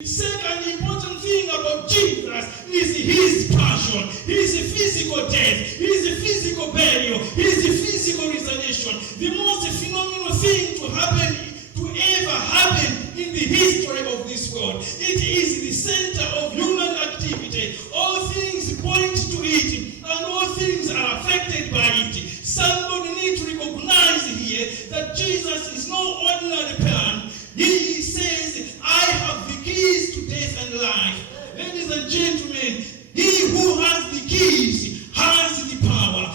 The second important thing about Jesus is his passion, his physical death, his physical burial, his physical resurrection. The most phenomenal thing to ever happen in the history of this world. It is the center of human activity. All things point to it, and all things are affected by it. Somebody needs to recognize here that Jesus is no ordinary man. He says, I have the keys to death and life. Ladies and gentlemen, he who has the keys has the power.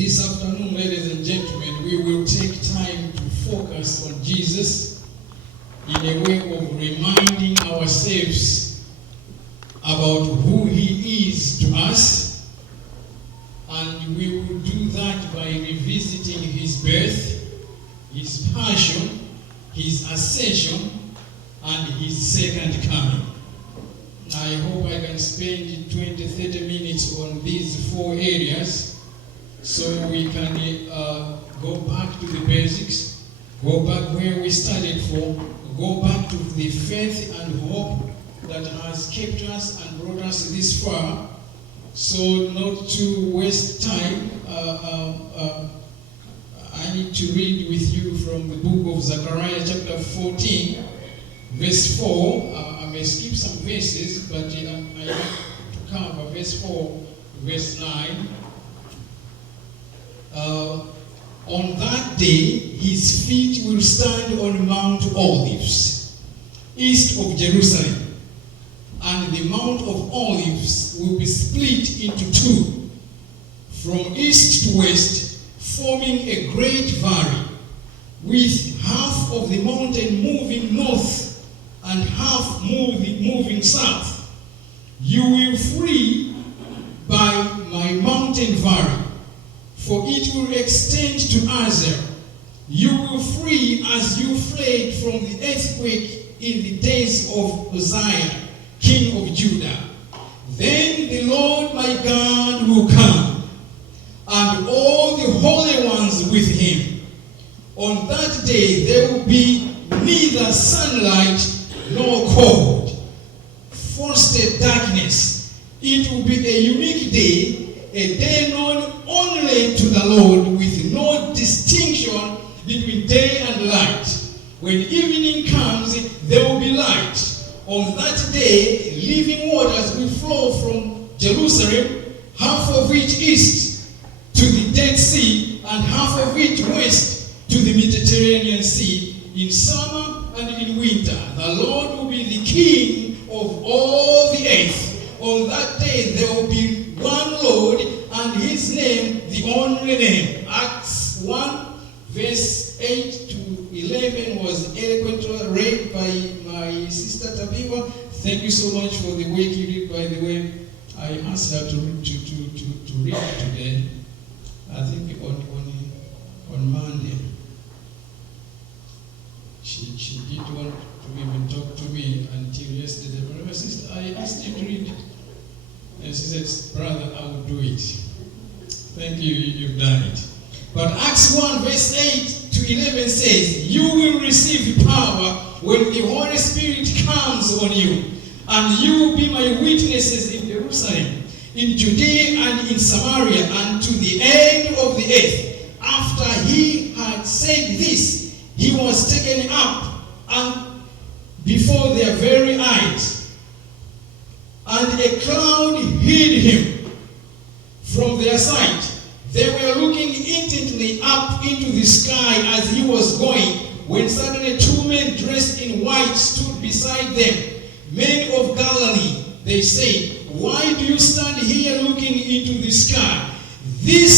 This afternoon, ladies and gentlemen, we will take time to focus on Jesus in a way of reminding ourselves about who he is to us, and we will do that by revisiting his birth, his passion, his ascension, and his second coming. I hope I can spend 20-30 minutes on these 4 areas so we can go back to the basics, go back where we started from, go back to the faith and hope that has kept us and brought us this far. So not to waste time, I need to read with you from the book of Zechariah chapter 14, verse 4. I may skip some verses, but I want to cover verse 4, verse 9. On that day, his feet will stand on Mount Olives, east of Jerusalem, and the Mount of Olives will be split into 2, from east to west, forming a great valley, with half of the mountain moving north and half moving south. You will flee by my mountain valley, for it will extend to Azer. You will flee as you fled from the earthquake in the days of Uzziah, king of Judah. Then the Lord my God will come, and all the holy ones with him. On that day there will be neither sunlight nor cold, frosted darkness. It will be a unique day, a day known only to the Lord, with no distinction between day and light. When evening comes, there will be light. On that day, living waters will flow from Jerusalem, half of which east to the Dead Sea, and half of which west to the Mediterranean Sea, in summer and in winter. The Lord will be the King of all the earth. On that day, there will be one Lord, and his name the only name. Acts 1, verse 8 to 11 was eloquently read by my sister Tabiwa. Thank you so much for the work you did, by the way. I asked her to read today, I think on Monday. She didn't want to even talk to me until yesterday. But my sister, I asked you to read. And she said, brother, I will do it. Thank you, you've done it. But Acts 1 verse 8 to 11 says, you will receive power when the Holy Spirit comes on you. And you will be my witnesses in Jerusalem, in Judea and in Samaria, and to the end of the earth. After he had said this, he was taken up and before their very eyes. And a cloud hid him from their sight. They were looking intently up into the sky as he was going, when suddenly 2 men dressed in white stood beside them. Men of Galilee, they said, why do you stand here looking into the sky? This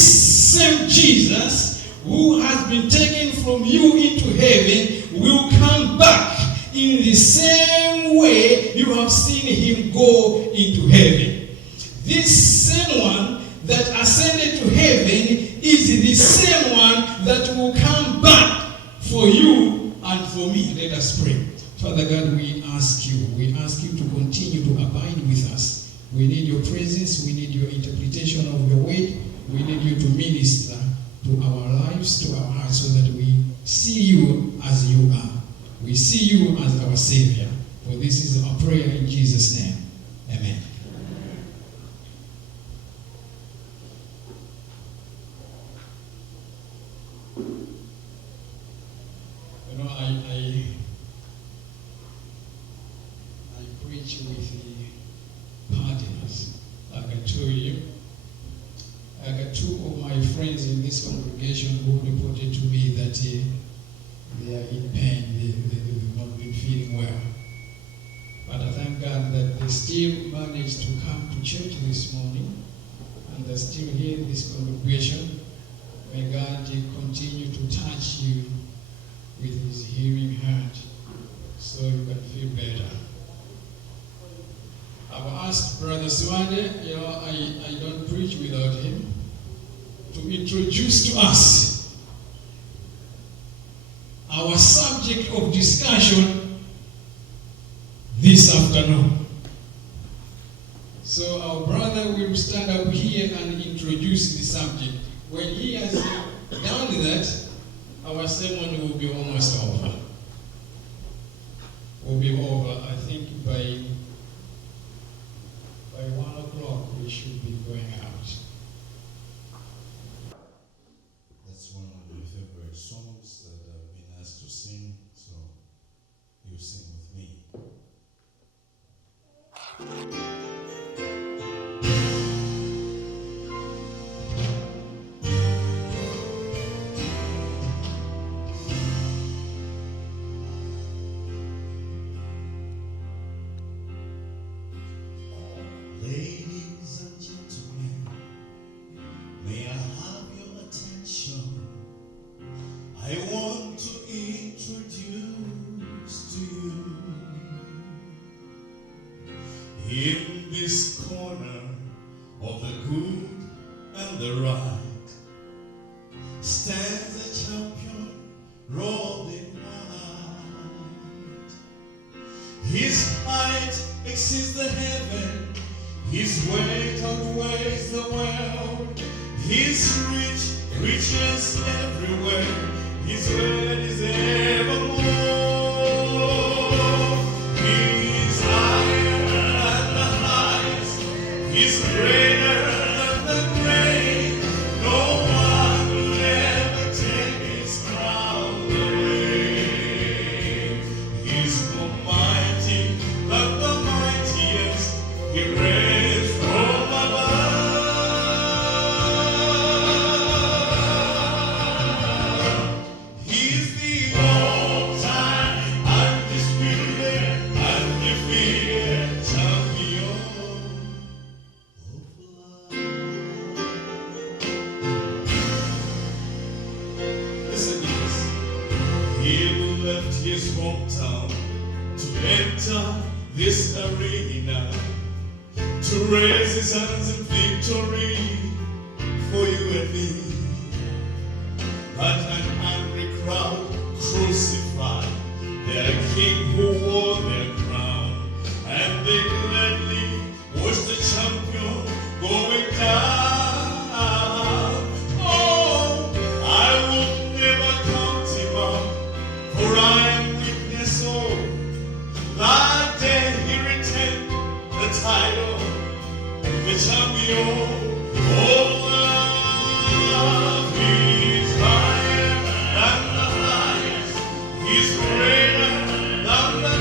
same Jesus who has been taken from you into heaven will come back in the same way you have seen him go into heaven. This same one that ascended to heaven is the same one that will come back for you and for me. Let us pray. Father God, we ask you to continue to abide with us. We need your presence, we need your interpretation of your word, we need you to minister to our lives, to our hearts, so that we see you as you are. We see you as our Savior. For this is our prayer in Jesus' name. Amen. You know, I preach with the partners. I can tell you, I got 2 of my friends in this congregation who reported to me that they are in pain, they've not been feeling well. But I thank God that they still managed to come to church this morning, and they're still here in this congregation. May God continue to touch you with his healing hand so you can feel better. I've asked Brother Swande, I don't preach without him, to introduce to us our subject of discussion this afternoon. So our brother will stand up here and introduce the subject. When he has done that, our sermon will be almost over. Will be over, I think, by 1 o'clock we should be going out. That's one of my favorite songs that I've been asked to sing, so you sing with me. Ladies and gentlemen, may I have your attention? I want to introduce to you, in this corner of the good and the right, stands a champion robed in white. His height exceeds the heaven, his weight outweighs the world. His reach reaches everywhere. His word is evermore. He's higher than the highest. He's greater than the great. No one will ever take his crown away. He's more mighty than the mightiest. He reigns from above. He's the all-time undisputed, undefeated champion of love. Listen to this. He left his hometown to enter this arena, to raise his hands in victory for you and me. But an angry crowd crucified their king who wore their crown, and they gladly watched the champion going down. Oh, I will never count him out, for I am witness of that day he retained the title, the champion of love. He's higher than the highest. He's greater than the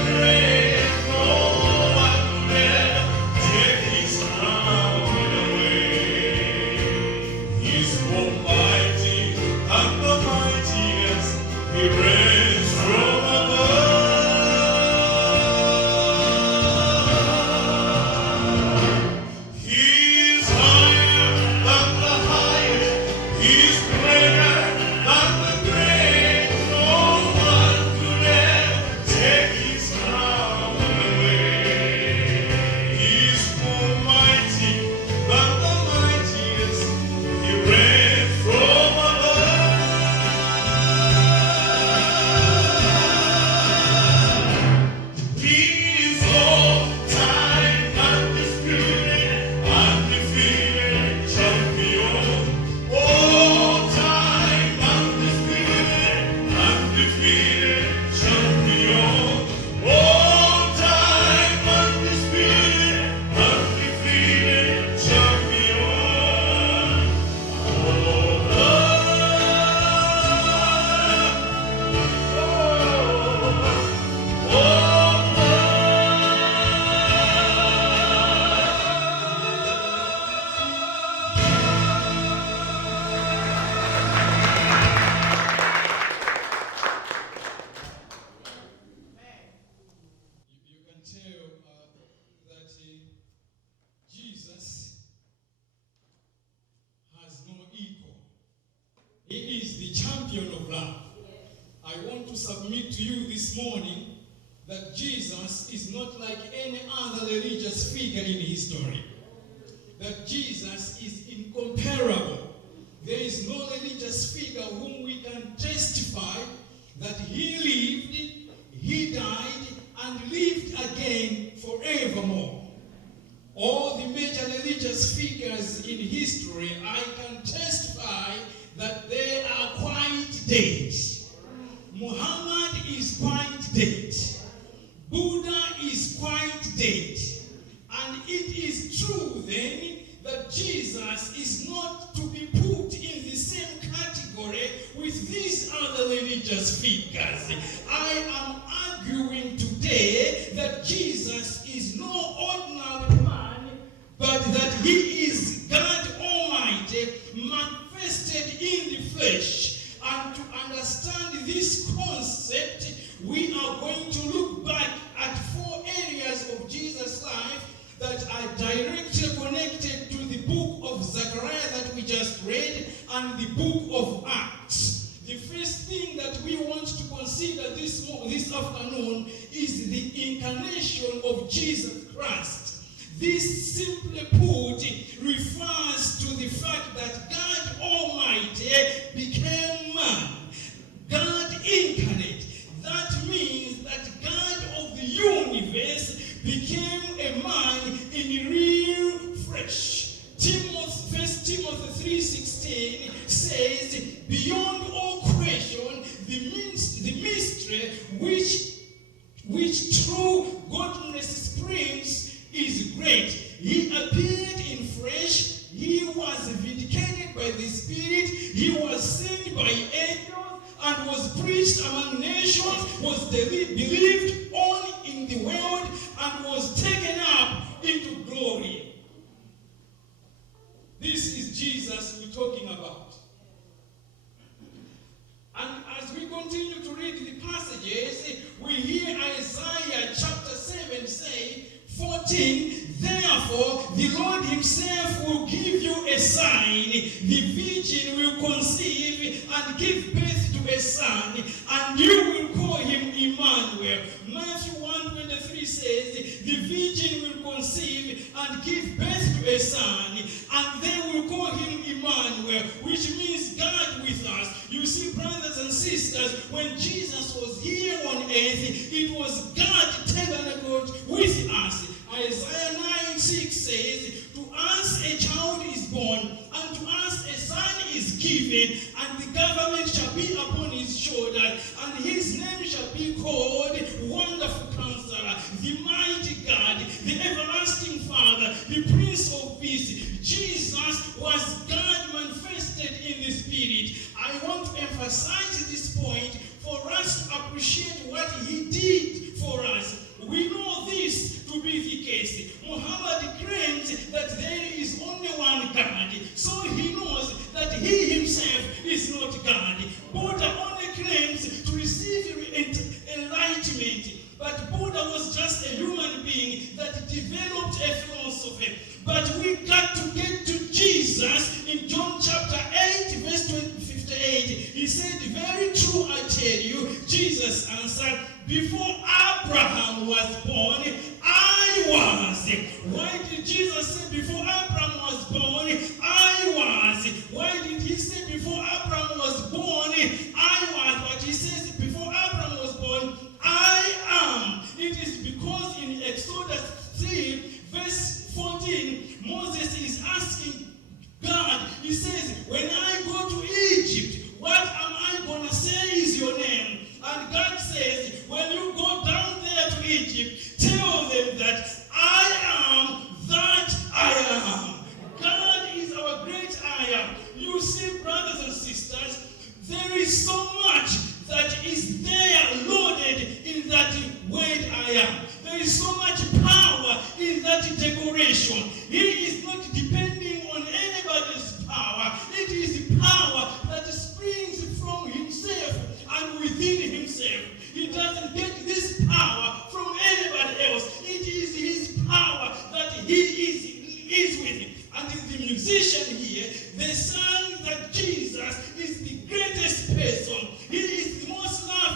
I want to submit to you this morning that Jesus is not like any other religious figure in history. That Jesus is incomparable. There is no religious figure whom we can testify that he lived, he died, and lived again forevermore. All the major religious figures in history, I can testify that they are quite dead. Muhammad is quite dead. Buddha is quite dead. And it is true then that Jesus is not to be put in the same category with these other religious figures. I am arguing today that Jesus is no ordinary man, but that he is God Almighty manifested in the flesh. And to understand this concept, we are going to look back at 4 areas of Jesus' life that are directly connected to the book of Zechariah that we just read and the book of Acts. The first thing that we want to consider this afternoon is the incarnation of Jesus Christ. This, simply put, refers to the fact that God Almighty became man, God incarnate. That means that God of the universe became a man in real flesh. 1 Timothy 3:16 says, beyond all question, the mystery which true godliness springs is great. He appeared in flesh. He was vindicated by the Spirit. He was seen by angels and was preached among nations, was believed on in the world, and was taken up into glory. This is Jesus we're talking about. And as we continue to read the passages, we hear Isaiah chapter 7 say, 14, therefore the Lord himself will give you a sign. The virgin will conceive and give birth to a son, and you will call him Emmanuel. Matthew 1:23 says, the virgin will conceive and give birth to a son, and they will call him Emmanuel, which means God with us. You see, brothers and sisters, when Jesus was here on earth, it was God tabernacle with us. Isaiah 9:6 says, to us a child is born, and to us a son is given, and the government shall be upon his shoulder, and his name shall be called Wonderful Counselor, the Mighty God, the Everlasting Father, the Prince of Peace. Jesus was God manifested in the Spirit. I want to emphasize this point for us to appreciate what he did for us. We know this to be the case. Muhammad claims that there is only one God, so he knows that he himself is not God. Buddha only claims to receive enlightenment, but Buddha was just a human being that developed a philosophy. But we got to get to Jesus in John chapter 8, verse 58. He said, very true I tell you, Jesus answered, before Abraham was born, I was. Why did Jesus say before Abraham was born, I was? Why did he say before Abraham was born, I was? But he says before Abraham was born, I am. It is because in Exodus 3, verse 14, Moses is asking God, he says, when I go to Egypt, what am I going to say is your name? And God says, when you go down there to Egypt, tell them that I am that I am. God is our great I am. You see, brothers and sisters, there is so much that is there loaded in that word I am. There is so much power in that decoration. He is not depending on anybody's power. It is the power that springs from himself and within himself. He doesn't get this power from anybody else. It is his power that he is with him. And the musician here, they sang that Jesus is the greatest person. He is the most loved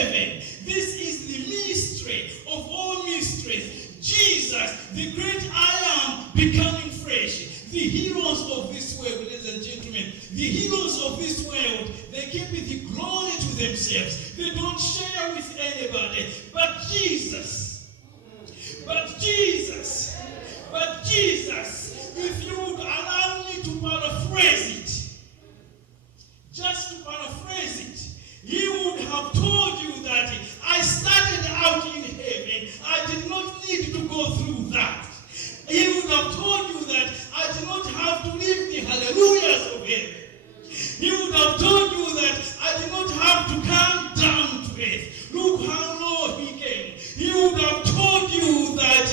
heaven. This is the mystery of all mysteries. Jesus, the great I am, becoming flesh. The heroes of this world, ladies and gentlemen, the heroes of this world, they keep the glory to themselves. They don't share with anybody. But Jesus, if you would allow me to paraphrase it, just to paraphrase it, he would have told you that I started out in heaven. I did not need to go through that. He would have told you that I did not have to live the hallelujahs of heaven. He would have told you that I did not have to come down to earth. Look how low he came. He would have told you that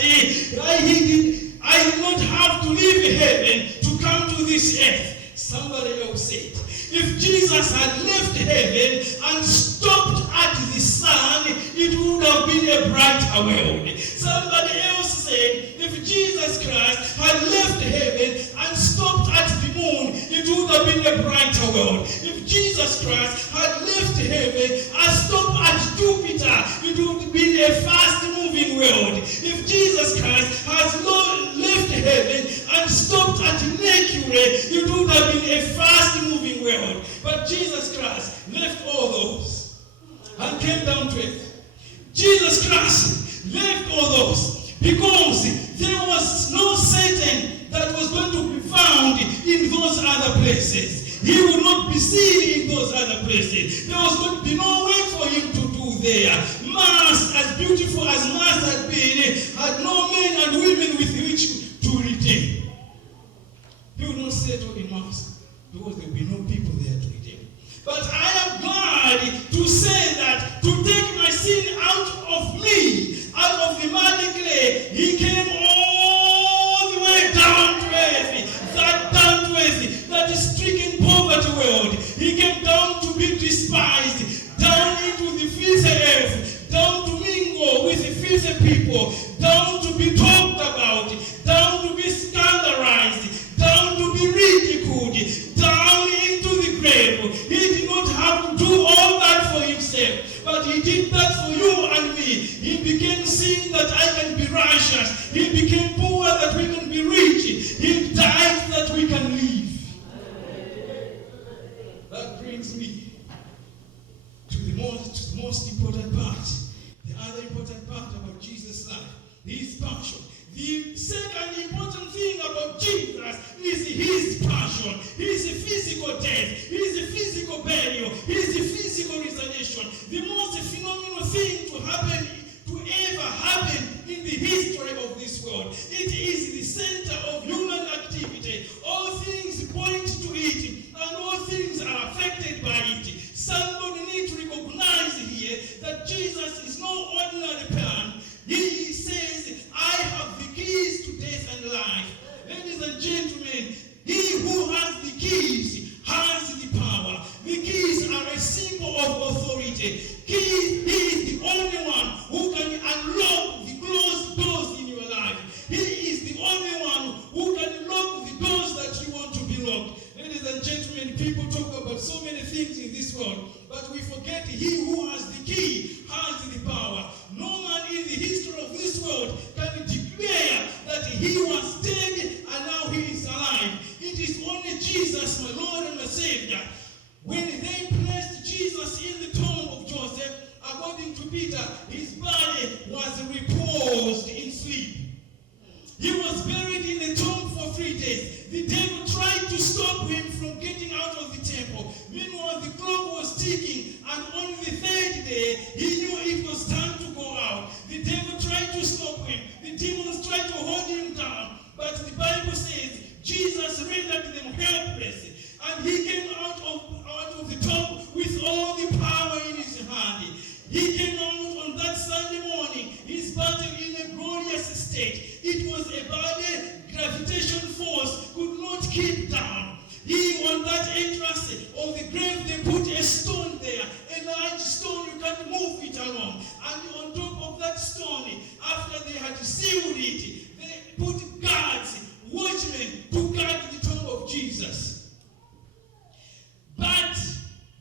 I did not have to leave heaven to come to this earth. Somebody else said, if Jesus had left heaven and stopped at the sun, it would have been a brighter world. Somebody else said, if Jesus Christ had left heaven and stopped at the moon, it would have been a brighter world. If Jesus Christ had left heaven and stopped at Jupiter, it would have been a fast-moving world. If Jesus Christ has left heaven and stopped at Mercury, it would have been a fast-moving world. But Jesus Christ left all those and came down to earth. Jesus Christ left all those because there was no Satan that was going to be found in those other places. He would not be seen in those other places. There was going to be no work for him to do there. Mars, as beautiful as Mars had been, had no men and women with which to redeem. He would not settle in Mars because there would be no people there to redeem. But I am glad to say that to take my sin out of me, out of the muddy clay, he came all the way down to earth, that stricken poverty world. He came down to be despised, down into the filthy earth, down to mingle with the filthy people, down to be talked about, down to be scandalized, down to be ridiculed, down into the grave. He did not have to do all that for himself, but he did that for you and me. He became sin that I can be righteous. He became poor that we can be rich. He died that we can live. That brings me to the most important part. The other important part about Jesus' life, his passion. The second important thing about Jesus is his passion. His physical death, his physical burial, his physical resurrection. The most phenomenal thing to ever happen in the history of this world. It is the center of human activity. All things point to it, and all things are affected by it. Somebody needs to recognize here that Jesus is no ordinary man. He says, I have the keys to death and life. Ladies and gentlemen, he who has the keys has the power. The keys are a symbol of authority. He is the only one who can unlock the closed doors in your life. He is the only one who can lock the doors that you want to be locked. Ladies and gentlemen, people talk about so many things in this world, but we forget he who has the key has the power. No man in the history of this world can declare that he was dead and now he is alive. It is only Jesus, my Lord and my Savior. When they placed Jesus in the tomb of Joseph, according to Peter, his body was reposed in sleep. He was buried in the tomb for 3 days. The devil tried to stop him from getting out of the temple. Meanwhile, the clock was ticking, and on the 3rd day, he knew it was time to go out. The devil tried to stop him. The demons tried to hold him down. But the Bible says Jesus rendered them helpless. And he came out of the tomb with all the power in his hand. He came out on that Sunday morning, his body in a glorious state. It was a body gravitation force could not keep down. He, on that entrance of the grave, they put a stone there, a large stone, you can't move it along. And on top of that stone, after they had sealed it, they put guards, watchmen, to guard the tomb of Jesus. But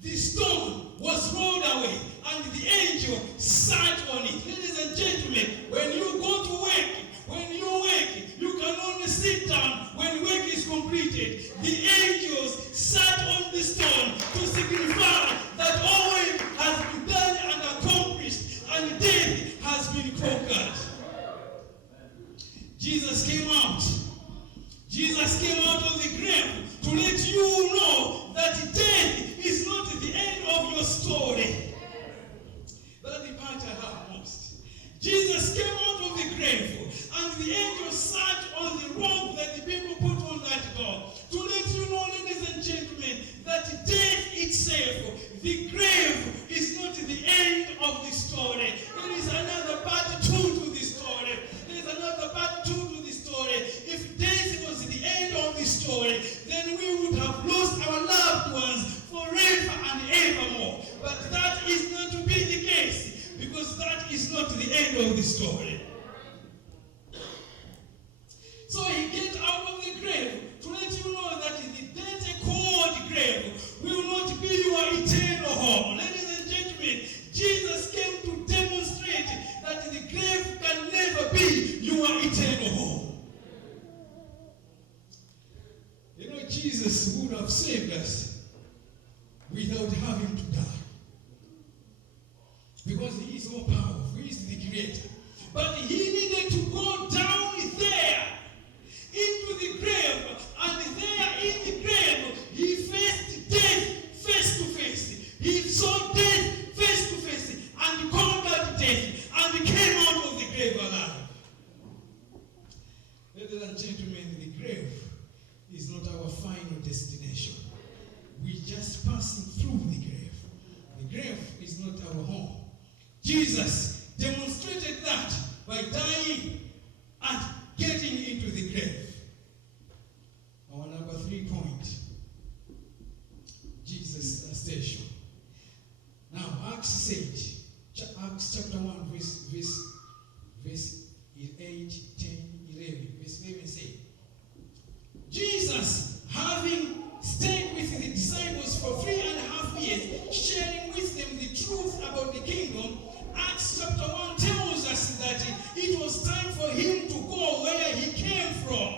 the stone was rolled away, and the angel angel sat on it. Ladies and gentlemen, when you go to work, when you work, you can only sit down when work is completed. The angels sat on the stone to signify that all work has been done and accomplished, and death has been conquered. Jesus came out. Jesus came out of the grave to let you know that death is not the end of your story. That's the part I have most. Jesus came out of the grave, and the angel sat on the rock that the people put on that door to let you know, ladies and gentlemen, that death itself, the grave, is not the end of the story. There is another part two to the story. There is another part two to the story. If death was the end of the story, then we would have lost our loved ones forever and evermore. But that is not to be the case, because that is not the end of the story. So he get out of the grave to let you know that the death-cold grave will not be your eternal home. Ladies and gentlemen, Jesus came to demonstrate that the grave can never be your eternal home. You know, Jesus would have saved us without having to die. Because he is all powerful, he is the creator. But he needed to go down there into the grave, and there in the grave, he faced death face to face. He saw death face to face, and conquered death, and came out of the grave alive. Ladies and gentlemen, the grave is not our final destination. We're just passing through the grave. The grave is not our home. Jesus demonstrated that by dying and getting into the grave. Our number 3 point, Jesus' ascension. Now, Acts said, Acts chapter 1, verse 8, 10, 11. Verse 11 said, Jesus, having stayed with the disciples for 3.5 years, sharing with them the truth about the kingdom, Acts chapter 1 tells us that it was time for him to go where he came from.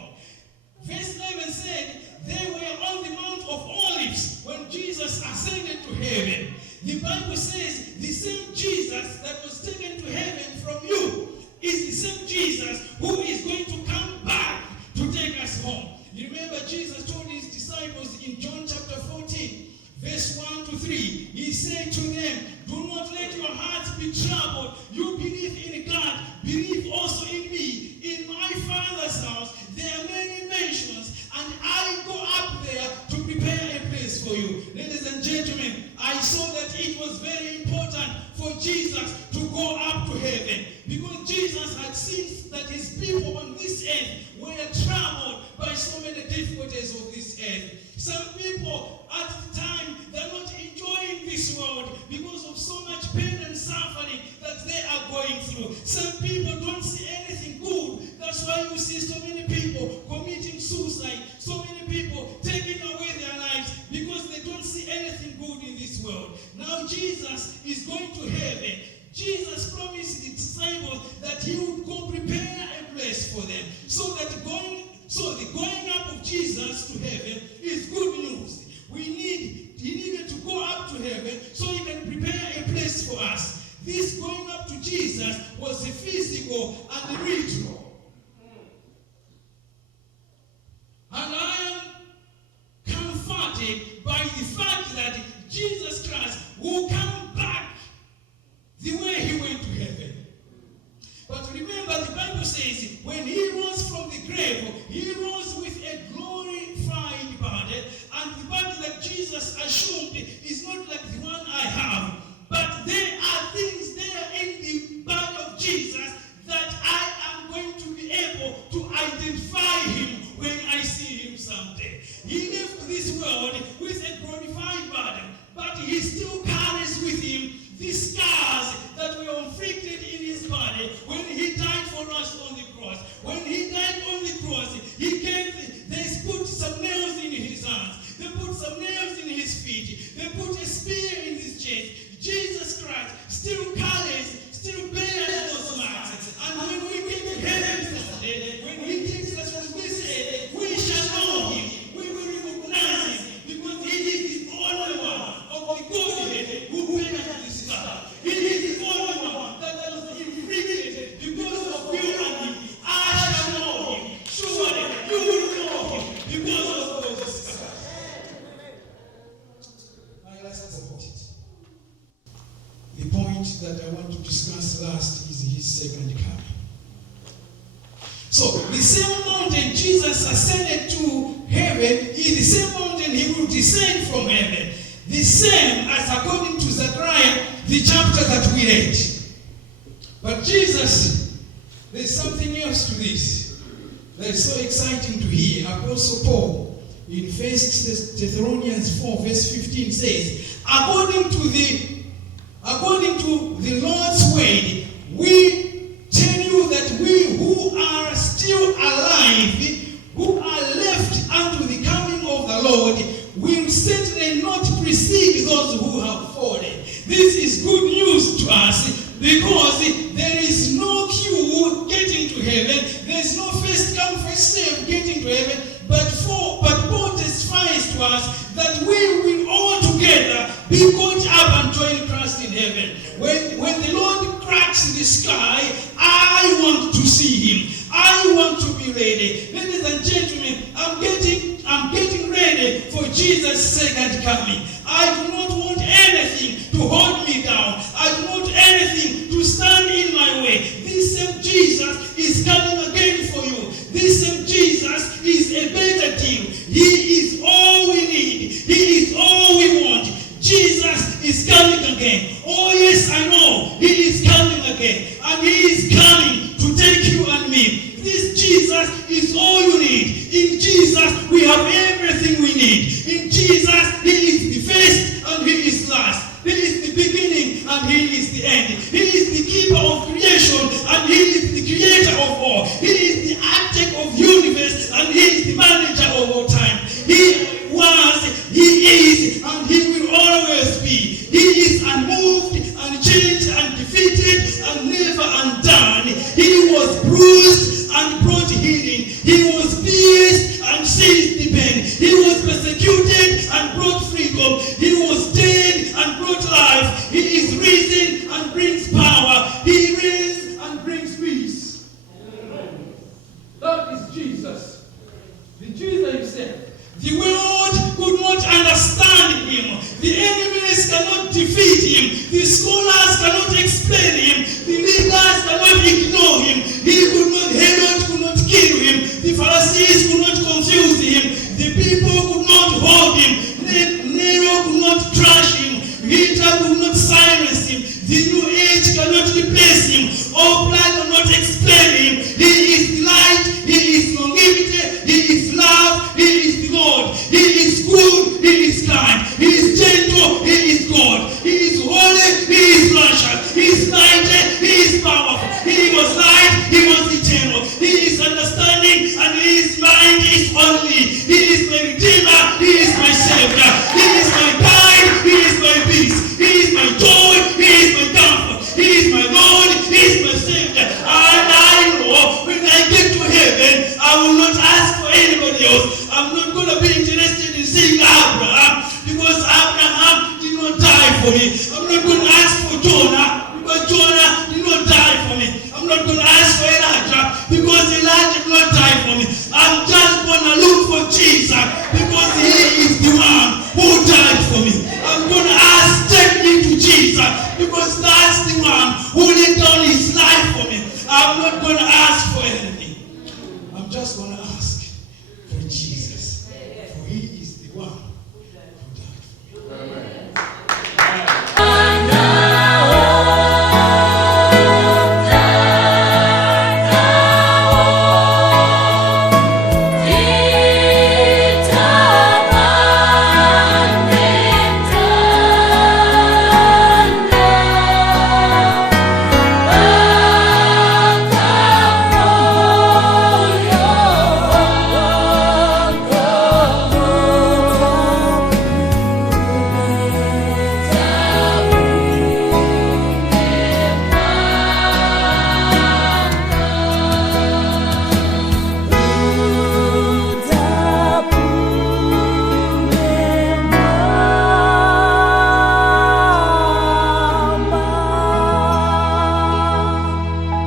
Verse 11 said, they were on the Mount of Olives when Jesus ascended to heaven. The Bible says the same Jesus that was taken to heaven from you is the same Jesus who is going to come back to take us home. You remember Jesus told his disciples in John chapter 14, verse 1 to 3, he said to them, do not let your hearts be troubled. You believe in God, believe also in me. In my Father's house there are many mansions, and I go up there to prepare a place for you. Ladies and gentlemen, I saw that it was very important for Jesus to go up to heaven, because Jesus had seen that his people on this earth were troubled by so many difficulties of this earth. Some people at the time, they're not enjoying this world because of so much pain and suffering that they are going through. Some people don't see anything good. That's why you see so many people committing suicide, so many people taking away their lives because they don't see anything good in this world. Now Jesus is going to heaven. Jesus promised the disciples that he would go prepare a place for them. So the going up of Jesus to heaven is good news. He needed to go up to heaven so he can prepare a place for us. This going up to Jesus was a physical and a ritual. And I am comforted by the fact that Jesus Christ will come back the way he went to heaven. But remember, the Bible says when he rose from the grave, he rose with a glorified body, and the body that Jesus assumed is not like the one I have. But there are things there in the body of Jesus that I am going to be able to identify him when I see him someday. He left this world with a glorified body, but he still carries with him the scars that were inflicted in his body when he died for us on the cross. When he died on the cross, they put some nails in his hands. They put some nails in his feet. They put a spear in his chest. Jesus Christ still carries point that I want to discuss last is his second coming. So, the same mountain Jesus ascended to heaven is the same mountain he will descend from heaven. The same as according to Zechariah, the chapter that we read. But Jesus, there's something else to this that is so exciting to hear. Apostle Paul in 1 Thessalonians 4 verse 15 says, according to the Lord's word, we tell you that we who are still alive, who are left unto the coming of the Lord, will certainly not precede those who have fallen. This is good news to us because there is no queue getting to heaven. There is no first come, first serve getting to heaven. But Paul testifies to us that we will all together be caught up and join Christ in heaven. When the Lord cracks the sky, I want to see him. I want to be ready. Ladies and gentlemen, I'm getting ready for Jesus' second coming. I do not want anything to hold me down. I do not want anything to stand in my way. This same Jesus is coming again for you. This same Jesus is a better deal. He is all we need. He is all we want. Jesus is coming again. Oh yes, I know. He is coming again. And he is coming to take you and me. This Jesus is all you need. In Jesus, we have everything we need. In Jesus, he is the first and he is last. He is the beginning and he is the end. He is the keeper of creation and he is the creator of all. He is the architect of the universe and he is the manager of all time. He was, he is, and he will always be. He is unmoved, unchanged, undefeated, and never undone. He was bruised and brought healing. He was pierced and seized the pain. He was persecuted and brought freedom. He was dead and brought life. He is risen and brings power. He reigns and brings peace. That is Jesus. The Jesus himself. The world could not understand him. The enemies cannot defeat him. The scholars cannot explain him. The leaders cannot ignore him. Herod could not kill him. The Pharisees could not confuse him. The people could not hold him. Nero could not crush him. Hitler could not silence him. The New Age cannot replace him. All blood cannot explain him. He is light. He is longevity. He is love. He is the Lord. He is good. He is kind. He is gentle. He is God. He is holy. He is righteous. He is mighty. He is powerful. He was light. He was eternal. He is understanding and his mind is only. He is my redeemer. He is my savior. He is my guide. He is my peace. He is my joy. He is my comfort. He is my Lord. He is my savior. And I know when I get to heaven, I will not ask for anybody else. I'm not going to be interested in seeing Abraham because Abraham did not die for me. I'm not going to ask for Jonah because Jonah did not die for me. I'm not going to ask for Elijah because Elijah did not die for me. I'm just going to look for Jesus because he is the one who died for me. I'm going to ask, take me to Jesus because that's the one who laid down his life for me. I'm not going to